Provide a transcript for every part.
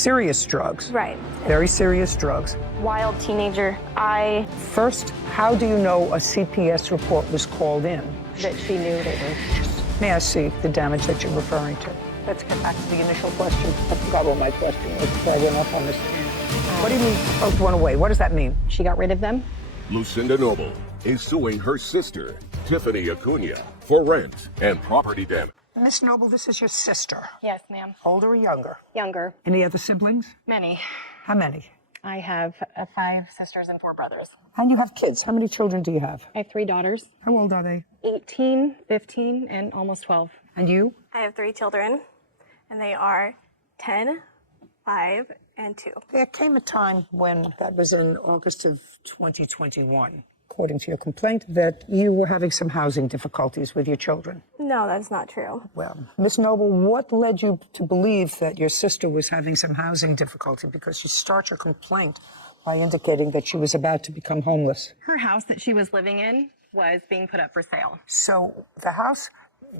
serious drugs. Right. Very serious drugs. Wild teenager. First, how do you know a CPS report was called in? That she knew they were. May I see the damage that you're referring to? Let's get back to the initial question. I forgot what my question was before I went up on this. What do you mean both went away? What does that mean? She got rid of them. Lucinda Noble is suing her sister, Tiffany Acuna, for rent and property damage. Miss Noble, this is your sister. Yes, ma'am. Older or younger? Younger. Any other siblings? Many. How many? I have 5 sisters and 4 brothers. And you have kids. How many children do you have? I have 3 daughters. How old are they? 18, 15, and almost 12. And you? I have 3 children, and they are 10, 5, and 2. There came a time when, that was in August of 2021, according to your complaint, that you were having some housing difficulties with your children. No, that's not true. Well, Miss Noble, what led you to believe that your sister was having some housing difficulty? Because you start your complaint by indicating that she was about to become homeless. Her house that she was living in was being put up for sale. So the house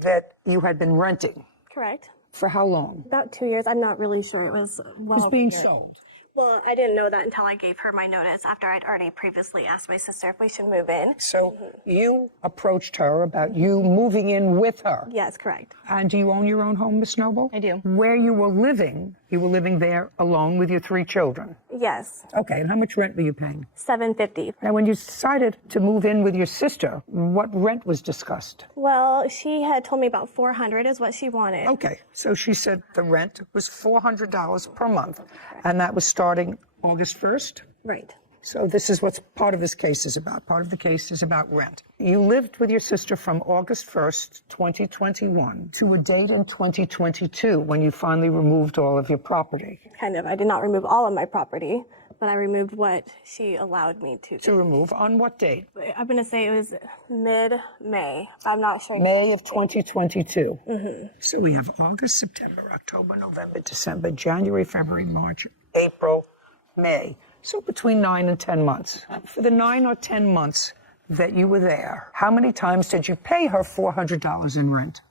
that you had been renting, Correct. for how long? About 2 years. I'm not really sure. It was Was being sold. Well, I didn't know that until I gave her my notice after I'd already previously asked my sister if we should move in. So you approached her about you moving in with her. Yes, correct. And do you own your own home, Miss Noble? I do. Where you were living there alone with your 3 children. Yes. Okay, and how much rent were you paying? $750. Now, when you decided to move in with your sister, what rent was discussed? Well, she had told me about $400 is what she wanted. Okay, so she said the rent was $400 per month, and that was starting August 1st? Right. So this is what part of this case is about. Part of the case is about rent. You lived with your sister from August 1st, 2021 to a date in 2022 when you finally removed all of your property. Kind of. I did not remove all of my property, but I removed what she allowed me to. To remove on what date? I'm going to say it was mid-May. I'm not sure. May of 2022. Mm-hmm. So we have August, September, October, November, December, January, February, March, April, May. So between 9 and 10 months. For the 9 or 10 months that you were there, how many times did you pay her $400 in rent?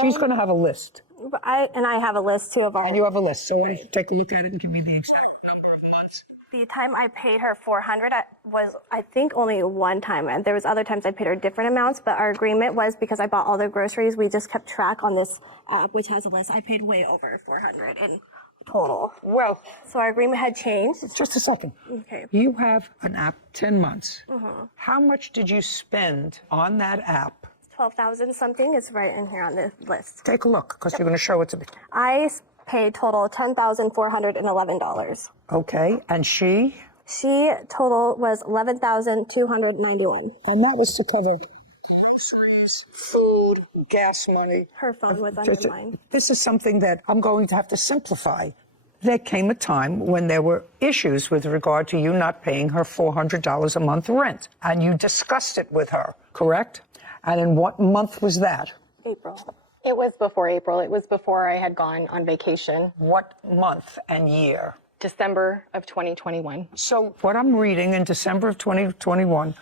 She's going to have a list. I have a list too of all. And you have a list. So take a look at it and give me the exact number of months. The time I paid her $400 was, I think, only one time. And there was other times I paid her different amounts, but our agreement was because I bought all the groceries, we just kept track on this app, which has a list. I paid way over $400 in total. Well, So our agreement had changed. just a second. Okay. You have an app, 10 months. Mm-hmm. How much did you spend on that app? 12,000 something. It's right in here on the list. Take a look, because you're going to show it to me. I paid total $10,411. Okay, and she? She total was $11,291. And that was to cover groceries, food, gas money. Her phone was under mine. This is something that I'm going to have to simplify. There came a time when there were issues with regard to you not paying her $400 a month rent, and you discussed it with her, correct? And in what month was that? April. It was before April. It was before I had gone on vacation. What month and year? December of 2021. So what I'm reading in December of 2021,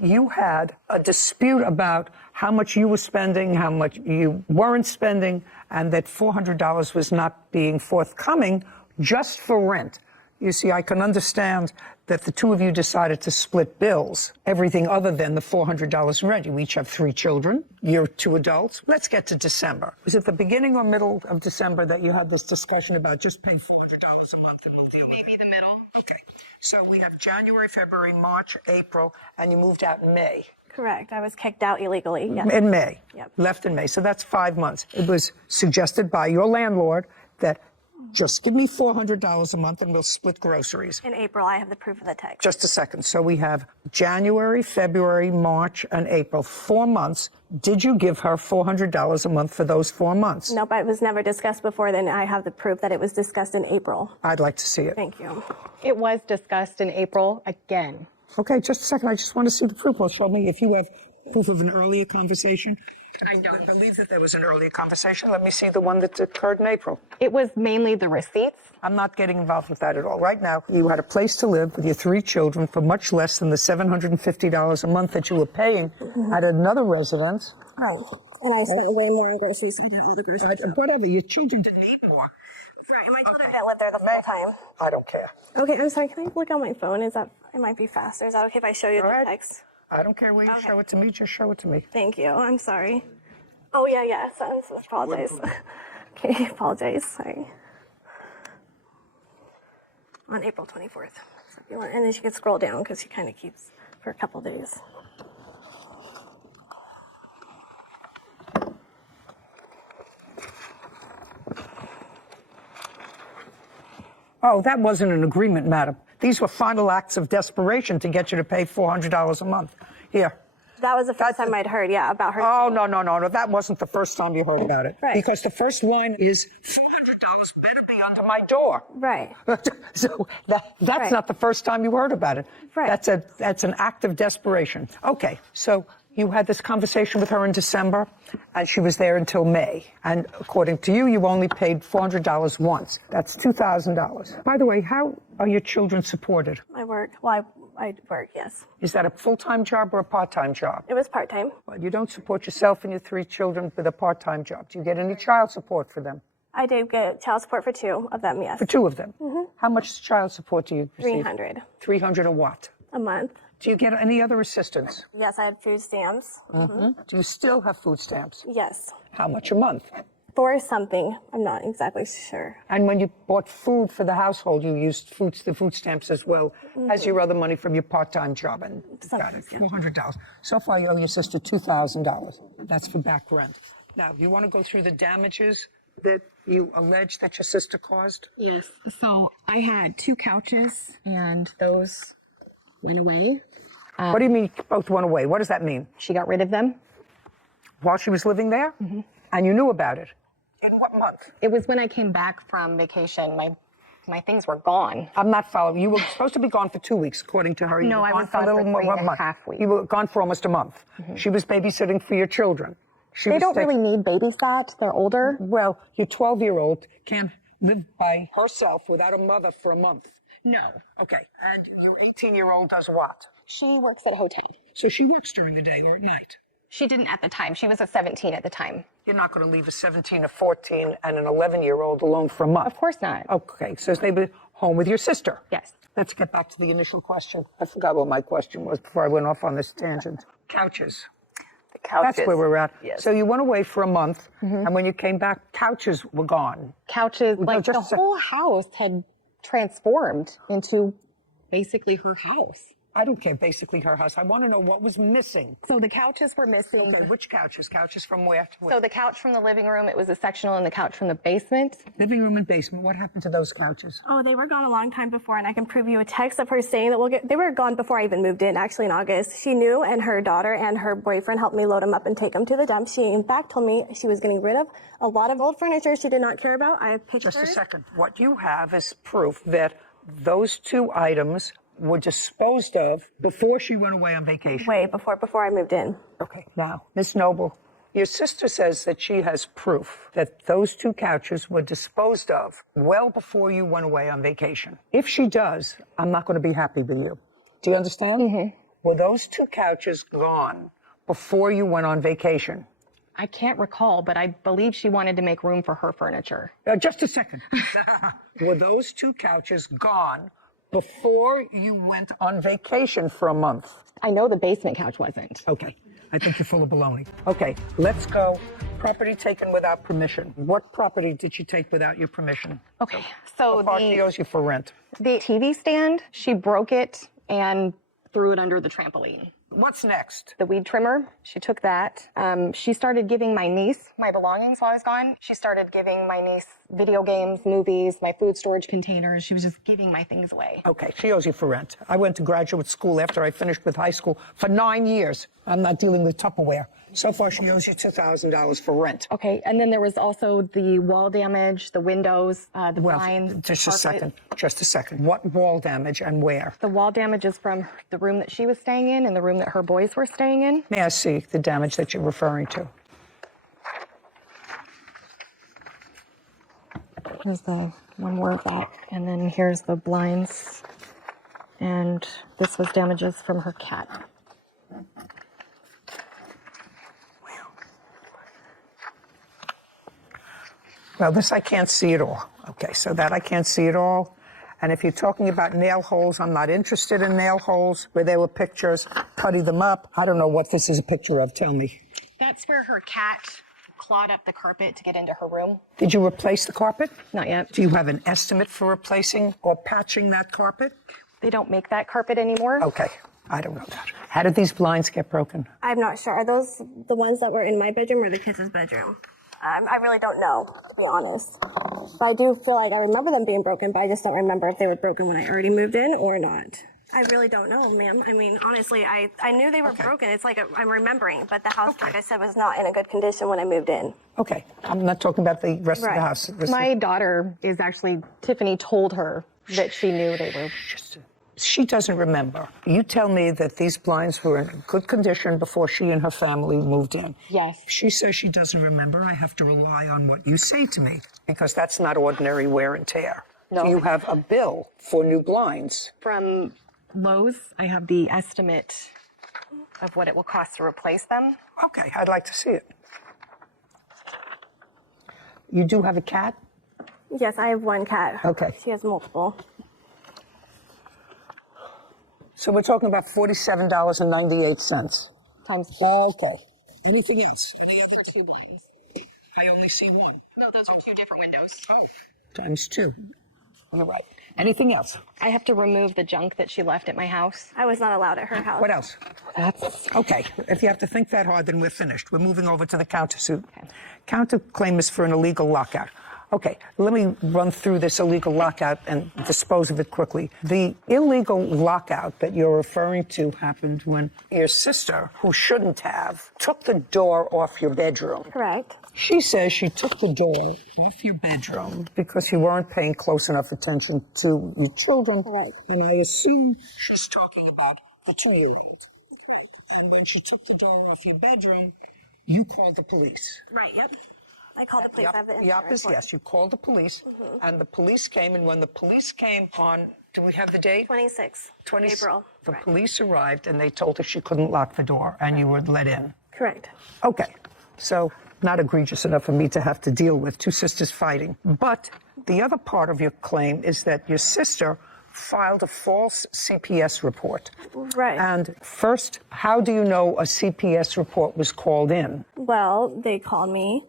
you had a dispute about how much you were spending, how much you weren't spending, and that $400 was not being forthcoming just for rent. You see, I can understand that the two of you decided to split bills, everything other than the $400 in rent. You each have 3 children. You're 2 adults. Let's get to December. Was it the beginning or middle of December that you had this discussion about just paying $400 a month and we'll deal with it? Maybe the middle. Okay. So we have January, February, March, April, and you moved out in May. Correct. I was kicked out illegally. Yes. In May. Yep. Left in May. So that's 5 months. It was suggested by your landlord that just give me $400 a month and we'll split groceries. In April, I have the proof of the text. Just a second. So we have January, February, March, and April. 4 months. Did you give her $400 a month for those 4 months? Nope, it was never discussed before. Then I have the proof that it was discussed in April. I'd like to see it. Thank you. It was discussed in April again. Okay, just a second. I just want to see the proof. Well, show me if you have proof of an earlier conversation. I don't believe that there was an earlier conversation. Let me see the one that occurred in April. It was mainly the receipts. I'm not getting involved with that at all. Right now, you had a place to live with your 3 children for much less than the $750 a month that you were paying at another residence. Right. And I spent way more on groceries. I did all the groceries. Whatever, your children didn't need more. Right, and my children didn't live there the full time. I don't care. Okay, I'm sorry. Can I look on my phone? It might be faster. Is that okay if I show you Go the ahead. text? I don't care where you show it to me. Just show it to me. Thank you. I'm sorry. Oh yeah, yeah. So, apologize. Okay, apologize. Sorry. On April 24th. So if you want, and then she can scroll down because she kind of keeps for a couple days. Oh, that wasn't an agreement, madam. These were final acts of desperation to get you to pay $400 a month. Here. That was the first time I'd heard, yeah, about her. Oh, no. That wasn't the first time you heard about it. Right. Because the first line is $400 better be under my door. Right. So that's Right. not the first time you heard about it. Right. That's an act of desperation. Okay, so you had this conversation with her in December, and she was there until May. And according to you, you only paid $400 once. That's $2,000. By the way, how are your children supported? I work. Well, I work, yes. Is that a full-time job or a part-time job? It was part-time. Well, you don't support yourself and your 3 children with a part-time job. Do you get any child support for them? I did get child support for 2 of them, yes. For 2 of them? Mm-hmm. How much child support do you receive? $300 $300 a what? a month. Do you get any other assistance? Yes, I had food stamps. Mm-hmm. Do you still have food stamps? Yes. How much a month? For something. I'm not exactly sure. And when you bought food for the household, you used the food stamps as well as your other money from your part-time job. And got it, $400. So far, you owe your sister $2,000. That's for back rent. Now, you want to go through the damages that you allege that your sister caused? Yes. So I had 2 couches, and those went away. What do you mean both went away? What does that mean? She got rid of them. While she was living there? Mm-hmm. And you knew about it? In what month? It was when I came back from vacation. My things were gone. I'm not following. You were supposed to be gone for 2 weeks, according to her. You No, were I gone was gone for 3.5 weeks. You were gone for almost a month. Mm-hmm. She was babysitting for your children. They don't really need babysat. They're older. Well, your 12-year-old can't live by herself without a mother for a month. No. Okay. And your 18-year-old does what? She works at a hotel. So she works during the day or at night? She didn't at the time. She was a 17 at the time. You're not going to leave a 17, a 14, and an 11-year-old alone for a month. Of course not. Okay. So they were home with your sister. Yes. Let's get back to the initial question. I forgot what my question was before I went off on this tangent. Couches. Couches. That's where we're at. Yes. So you went away for a month, and when you came back, couches were gone. Couches, like the just a whole house had transformed into basically her house. I don't care, basically her house. I want to know what was missing. So the couches were missing. Okay, which couches? Couches from where to where? So the couch from the living room, it was a sectional, and the couch from the basement. Living room and basement. What happened to those couches? Oh, they were gone a long time before, and I can prove you a text of her saying that they were gone before I even moved in, actually in August. She knew, and her daughter and her boyfriend helped me load them up and take them to the dump. She, in fact, told me she was getting rid of a lot of old furniture she did not care about. I have pictures. Just a second. What you have is proof that those 2 items were disposed of before she went away on vacation. Way before I moved in. Okay. Now, Miss Noble, your sister says that she has proof that those 2 couches were disposed of well before you went away on vacation. If she does, I'm not going to be happy with you. Do you understand? Mm-hmm. Were those 2 couches gone before you went on vacation? I can't recall, but I believe she wanted to make room for her furniture. Just a second. Were those 2 couches gone before you went on vacation for a month? I know the basement couch wasn't. Okay. I think you're full of baloney. Okay, let's go. Property taken without permission. What property did she take without your permission? Okay, so How far she owes you for rent? the TV stand, she broke it and threw it under the trampoline. What's next? The weed trimmer, she took that. She started giving my niece my belongings while I was gone. She started giving my niece video games, movies, my food storage containers. She was just giving my things away. Okay, she owes you for rent. I went to graduate school after I finished with high school for 9 years. I'm not dealing with Tupperware. So far, she owes you $2,000 for rent. Okay, and then there was also the wall damage, the windows, the blinds. Just a second. What wall damage and where? The wall damage is from the room that she was staying in and the room that her boys were staying in. May I see the damage that you're referring to? Here's the one more of that, and then here's the blinds, and this was damages from her cat. Well, this I can't see at all. Okay, so that I can't see at all. And if you're talking about nail holes, I'm not interested in nail holes where there were pictures, cutting them up. I don't know what this is a picture of. Tell me. That's where her cat clawed up the carpet to get into her room. Did you replace the carpet? Not yet. Do you have an estimate for replacing or patching that carpet? They don't make that carpet anymore. Okay, I don't know that. How did these blinds get broken? I'm not sure. Are those the ones that were in my bedroom or the kids' bedroom? I really don't know, to be honest. But I do feel like I remember them being broken, but I just don't remember if they were broken when I already moved in or not. I really don't know, ma'am. I mean, honestly, I knew they were broken. It's like I'm remembering, but the house, like I said, was not in a good condition when I moved in. Okay, I'm not talking about the rest of the house. My daughter is actually, Tiffany told her that she knew they were. She doesn't remember. You tell me that these blinds were in good condition before she and her family moved in. Yes. She says she doesn't remember. I have to rely on what you say to me because that's not ordinary wear and tear. No. Do you have a bill for new blinds? From Lowe's, I have the estimate of what it will cost to replace them. Okay, I'd like to see it. You do have a cat? Yes, I have one cat. Okay. She has multiple. So we're talking about $47.98. Times Okay. Anything else? Any other? 2 blinds. I only see one. No, those are 2 different windows. Oh, times 2. All right. Anything else? I have to remove the junk that she left at my house. I was not allowed at her house. What else? Okay. If you have to think that hard, then we're finished. We're moving over to the countersuit. Okay. Counterclaim is for an illegal lockout. Okay, let me run through this illegal lockout and dispose of it quickly. The illegal lockout that you're referring to happened when your sister, who shouldn't have, took the door off your bedroom. Correct. She says she took the door off your bedroom because you weren't paying close enough attention to your children. And I assume she's talking about the 2-year-old. And when she took the door off your bedroom, you called the police. Right, yep. I called the police. I have the Yup incident is report. yes. You called the police, and the police came. And when the police came on, do we have the date? 26 April. The Correct. police arrived, and they told her she couldn't lock the door, and you were let in. Correct. Okay, so not egregious enough for me to have to deal with 2 sisters fighting. But the other part of your claim is that your sister filed a false CPS report. Right. And first, how do you know a CPS report was called in? Well, they called me.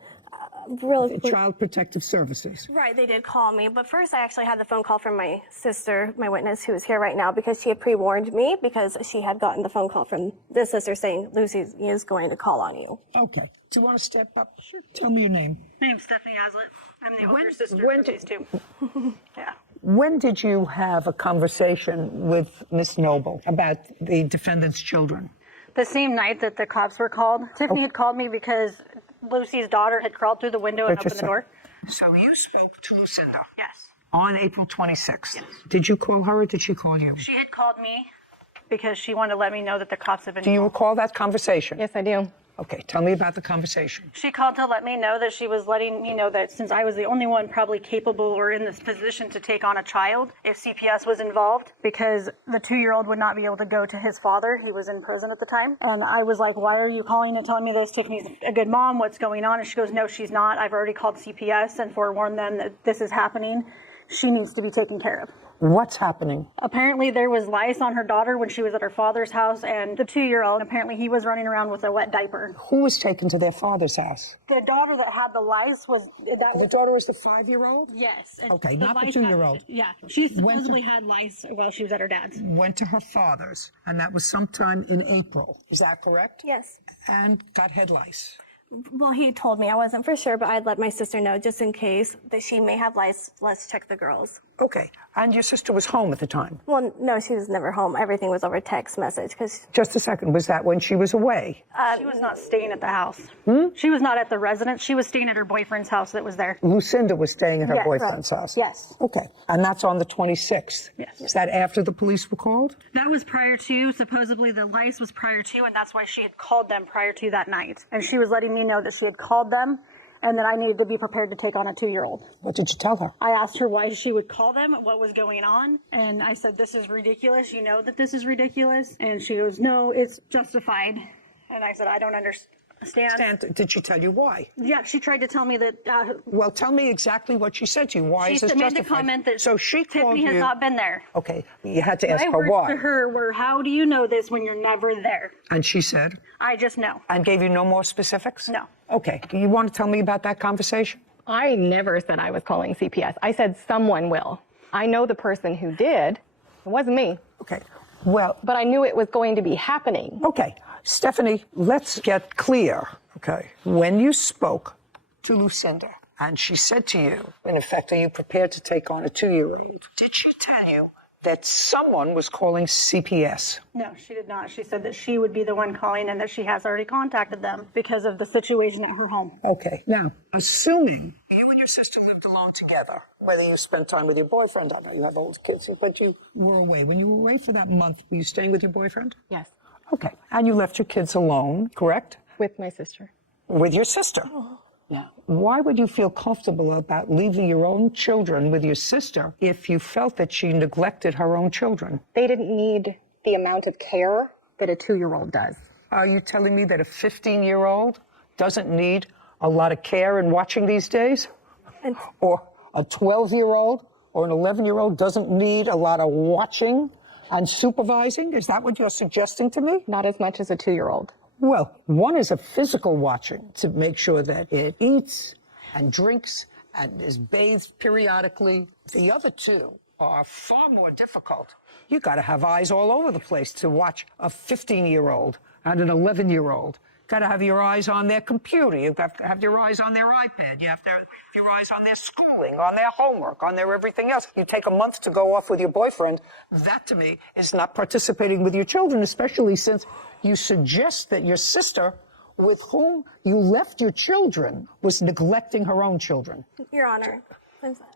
Really quick. Child Protective Services. Right, they did call me, but first I actually had the phone call from my sister, my witness, who is here right now, because she had pre-warned me because she had gotten the phone call from this sister saying Lucy is going to call on you. Okay. Do you want to step up? Sure. Tell me your name. My name's Stephanie Hazlitt. I'm the older sister when of these 2. Yeah. When did you have a conversation with Miss Noble about the defendant's children? The same night that the cops were called, Tiffany had called me because Lucy's daughter had crawled through the window and opened the door. So you spoke to Lucinda Yes. on April 26th. Did you call her or did she call you? She had called me because she wanted to let me know that the cops had been. Do you recall that conversation? Yes, I do. Okay, tell me about the conversation. She called to let me know that she was letting me know that since I was the only one probably capable or in this position to take on a child, if CPS was involved, because the 2-year-old would not be able to go to his father, who was in prison at the time. And I was like, why are you calling and telling me this? Tiffany's a good mom. What's going on? And she goes, no, she's not. I've already called CPS and forewarned them that this is happening. She needs to be taken care of. What's happening? Apparently there was lice on her daughter when she was at her father's house, and the 2-year-old, apparently he was running around with a wet diaper. Who was taken to their father's house? The daughter that had the lice was... The daughter was the 5-year-old? Yes. and Okay, not the lice 2-year-old. Yeah. She supposedly had lice while she was at her dad's. Went to her father's, and that was sometime in April. Is that correct? Yes. And got head lice. Well, he told me. I wasn't for sure, but I'd let my sister know just in case that she may have lice. Let's check the girls. Okay, and your sister was home at the time? Well, no, she was never home. Everything was over text message because Just a second, was that when she was away? She was not staying at the house. She was not at the residence. She was staying at her boyfriend's house that was there. Lucinda was staying at her Yes, boyfriend's house? Yes. Okay, and that's on the 26th? Yes. Is that after the police were called? That was prior to, supposedly the lice was prior to, and that's why she had called them prior to that night. And she was letting me know that she had called them and that I needed to be prepared to take on a 2-year-old. What did you tell her? I asked her why she would call them, what was going on, and I said, this is ridiculous. You know that this is ridiculous? And she goes, no, it's justified. And I said, I don't understand. stand. Did she tell you why? Yeah, she tried to tell me that. Well, tell me exactly what she said to you. Why She is this made justified? the comment that so she called Tiffany has you. not been there. Okay, you had to ask My her words why. to her were, "How do you know this when you're never there?" And she said, I just know. and gave you no more specifics? No. Okay, you want to tell me about that conversation? I never said I was calling CPS. I said someone will. I know the person who did. It wasn't me. Okay, well, But I knew it was going to be happening. okay. Stephanie, let's get clear, okay? When you spoke to Lucinda and she said to you, in effect, are you prepared to take on a 2-year-old? Did she tell you that someone was calling CPS? No, she did not. She said that she would be the one calling and that she has already contacted them because of the situation at her home. Okay, now, assuming you and your sister lived alone together, whether you spent time with your boyfriend, I know you have older kids, but you were away. When you were away for that month, were you staying with your boyfriend? Yes. Okay, and you left your kids alone, correct? With my sister. With your sister. Now, why would you feel comfortable about leaving your own children with your sister if you felt that she neglected her own children? They didn't need the amount of care that a 2-year-old does. Are you telling me that a 15-year-old doesn't need a lot of care and watching these days? Or a 12-year-old or an 11-year-old doesn't need a lot of watching and supervising? Is that what you're suggesting to me? Not as much as a 2-year-old. Well, one is a physical watching to make sure that it eats and drinks and is bathed periodically. The other two are far more difficult. You got to have eyes all over the place to watch a 15-year-old and an 11-year-old. Got to have your eyes on their computer. You've got to have your eyes on their iPad. You have to have your eyes on their schooling, on their homework, on their everything else. You take a month to go off with your boyfriend. That, to me, is not participating with your children, especially since you suggest that your sister, with whom you left your children, was neglecting her own children. Your Honor,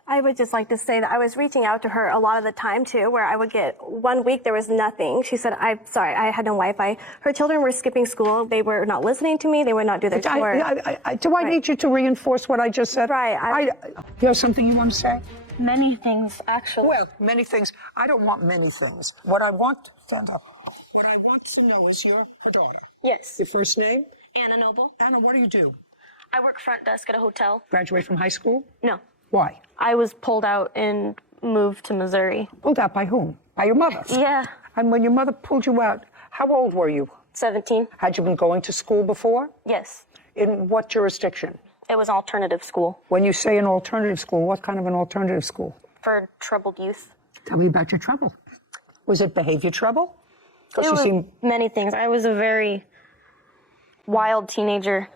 I would just like to say that I was reaching out to her a lot of the time too, where I would get 1 week there was nothing. She said, "I'm sorry, I had no Wi-Fi." Her children were skipping school. They were not listening to me. They would not do their homework. Do I need you to reinforce what I just said? Right. You have something you want to say? Many things, actually. Well, many things. I don't want many things. What I want, stand up. What I want to know is her daughter. Yes. Your first name? Anna Noble. Anna, what do you do? I work front desk at a hotel. Graduate from high school? No. Why? I was pulled out and moved to Missouri. Pulled out by whom? By your mother? Yeah. And when your mother pulled you out, how old were you? 17. Had you been going to school before? Yes. In what jurisdiction? It was alternative school When you say an alternative school, what kind of an alternative school? for troubled youth. Tell me about your trouble. Was it behavior trouble? Because It you was seem many things. I was a very wild teenager.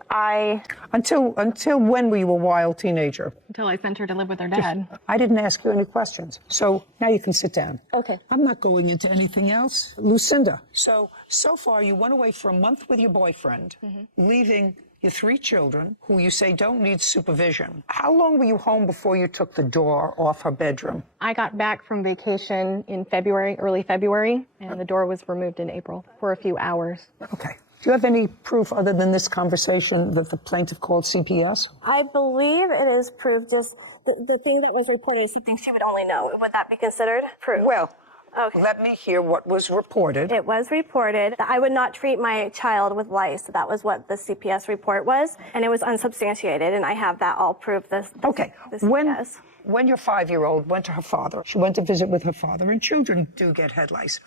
until when were you a wild teenager? Until I sent her to live with her dad. I didn't ask you any questions. So now you can sit down. Okay. I'm not going into anything else. Lucinda, so far you went away for a month with your boyfriend, leaving your 3 children who you say don't need supervision. How long were you home before you took the door off her bedroom? I got back from vacation in February, early February, and the door was removed in April for a few hours. Okay. Do you have any proof other than this conversation that the plaintiff called CPS? I believe it is proof. Just the thing that was reported is something she would only know. Would that be considered proof? Well, Okay. let me hear what was reported. It was reported that I would not treat my child with lice. That was what the CPS report was, and it was unsubstantiated, and I have that all proof. Okay. The CPS. When your 5-year-old went to her father, she went to visit with her father, and children do get head lice.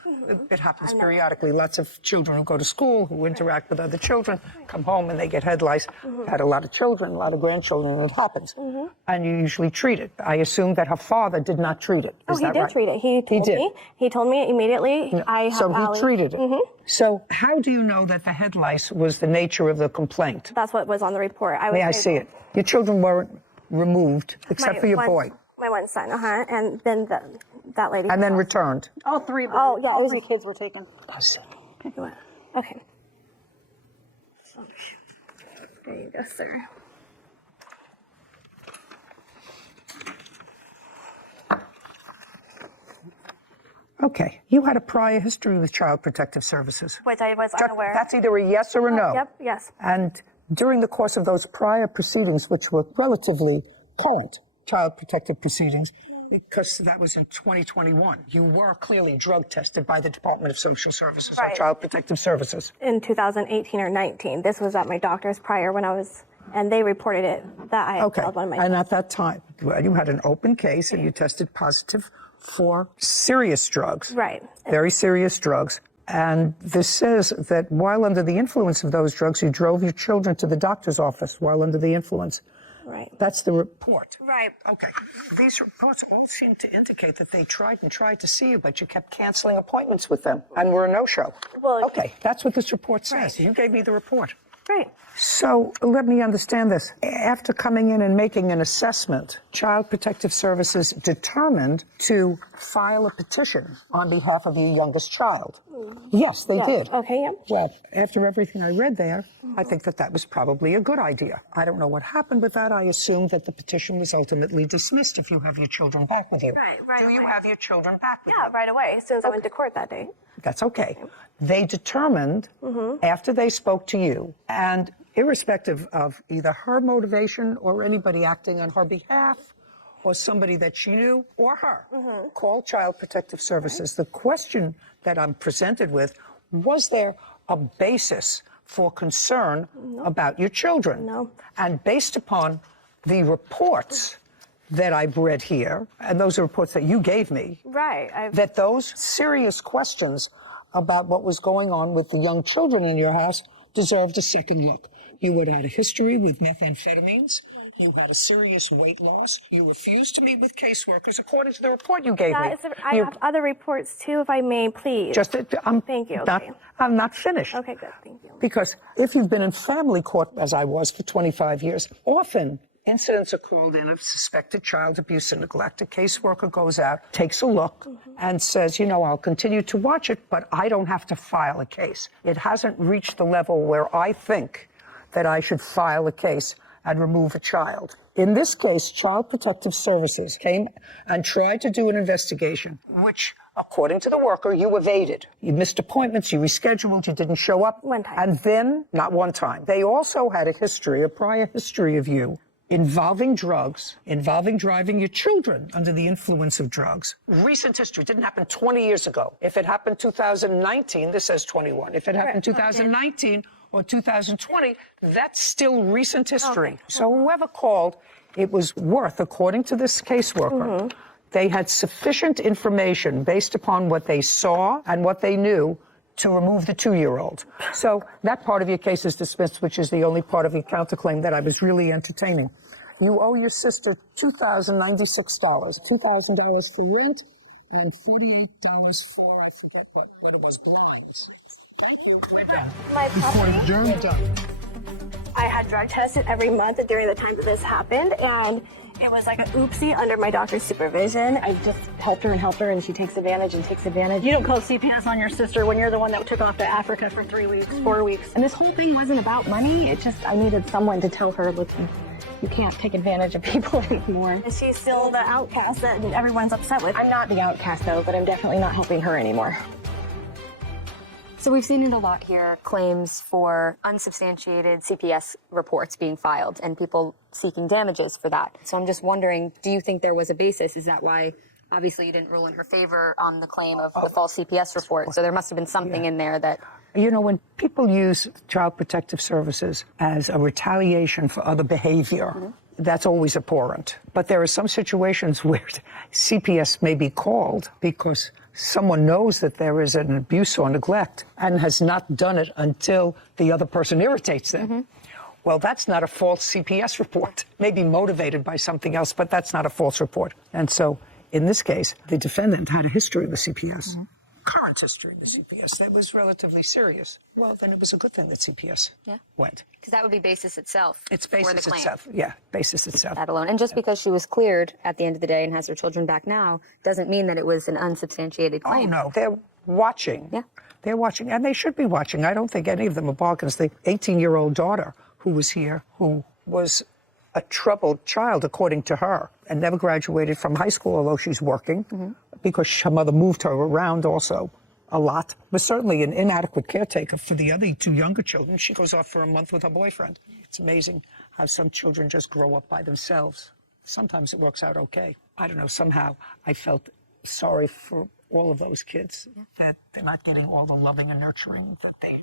It happens periodically. Lots of children who go to school, who interact with other children, come home and they get head lice. Had a lot of children, a lot of grandchildren, and it happens. And you usually treat it. I assume that her father did not treat it. Is He that did right? treat it. He told did. me. He told me immediately. So he treated it. So how do you know that the head lice was the nature of the complaint? That's what was on the report. May I see it? Your children weren't removed, except for your boy. My one son, and then that lady. And then returned. All 3. Oh, yeah, it All was 3 kids were taken. Okay. There you go, sir. Okay. You had a prior history with Child Protective Services. Which I was unaware. That's either a yes or a no. Yep, yes. And during the course of those prior proceedings, which were relatively current Child Protective proceedings, Because that was in 2021. You were clearly drug tested by the Department of Social Services or Right. Child Protective Services. In 2018 or 19. This was at my doctor's prior when I was, and they reported it that I Okay. failed one of my And at that time, you had an open case and you tested positive for serious drugs. Right. Very serious drugs. And this says that while under the influence of those drugs, you drove your children to the doctor's office while under the influence. Right. That's the report. Right. Okay. These reports all seem to indicate that they tried to see you, but you kept canceling appointments with them and were a no-show. Well, okay, that's what this report says. Right. You gave me the report. Right. So let me understand this. After coming in and making an assessment, Child Protective Services determined to file a petition on behalf of your youngest child. Yes, they did. Okay, yeah. Well, after everything I read there, I think that that was probably a good idea. I don't know what happened with that. I assume that the petition was ultimately dismissed if you have your children back with you. Right Do you away. have your children back with Yeah, you? right away, as soon as I went to court that day. That's okay. They determined, after they spoke to you, and irrespective of either her motivation or anybody acting on her behalf, or somebody that she knew, or her, call Child Protective Services. The question that I'm presented with, was there a basis for concern about your children? No. And based upon the reports that I've read here, and those are reports that you gave me, Right. that those serious questions about what was going on with the young children in your house deserved a second look. You had had a history with methamphetamines. You had a serious weight loss. You refused to meet with caseworkers, according to the report you gave me. I have other reports too, if I may, please. Thank you, Not, okay. I'm not finished. Okay, good, thank you. Because if you've been in family court, as I was for 25 years, often incidents are called in of suspected child abuse and neglect. A caseworker goes out, takes a look, and says, you know, I'll continue to watch it, but I don't have to file a case. It hasn't reached the level where I think that I should file a case and remove a child. In this case, Child Protective Services came and tried to do an investigation, which, according to the worker, you evaded. You missed appointments, you rescheduled, you didn't show up. One time. And then, not one time, they also had a history, a prior history of you involving drugs, involving driving your children under the influence of drugs. Recent history didn't happen 20 years ago. If it happened 2019, this says 21. If it happened 2019 or 2020, that's still recent history. So whoever called, it was worth, according to this caseworker, they had sufficient information based upon what they saw and what they knew to remove the 2-year-old. So that part of your case is dismissed, which is the only part of your counterclaim that I was really entertaining. You owe your sister $2,096, $2,000 for rent and $48 for, I forget what it was, blinds. Thank you. We're done. My property, You're done. I had drug tested every month during the time that this happened, and it was like an oopsie under my doctor's supervision. I just helped her, and she takes advantage and takes advantage. You don't call CPS on your sister when you're the one that took off to Africa for 3 weeks, 4 weeks. And this whole thing wasn't about money. It just, I needed someone to tell her, look, you can't take advantage of people anymore. And she's still the outcast that everyone's upset with. I'm not the outcast though, but I'm definitely not helping her anymore. So we've seen it a lot here, claims for unsubstantiated CPS reports being filed and people seeking damages for that. So I'm just wondering, do you think there was a basis? Is that why, obviously, you didn't rule in her favor on the claim of the false CPS report? So there must have been something in there that... You know, when people use Child Protective Services as a retaliation for other behavior, that's always abhorrent. But there are some situations where CPS may be called because someone knows that there is an abuse or neglect and has not done it until the other person irritates them. Well, that's not a false CPS report. Maybe motivated by something else, but that's not a false report. And so, in this case, the defendant had a history with CPS. Current history with CPS that was relatively serious. Well, then it was a good thing that CPS went. Because that would be basis itself. It's for basis the claim. itself. Yeah, basis itself. That alone. And just because she was cleared at the end of the day and has her children back now doesn't mean that it was an unsubstantiated Oh, claim. no. They're watching. Yeah. They're watching, and they should be watching. I don't think any of them are bargains. The 18-year-old daughter who was here, who was a troubled child, according to her, and never graduated from high school, although she's working, because her mother moved her around also a lot, was certainly an inadequate caretaker for the other 2 younger children. She goes off for a month with her boyfriend. It's amazing how some children just grow up by themselves. Sometimes it works out okay. I don't know, somehow I felt sorry for all of those kids that they're not getting all the loving and nurturing that they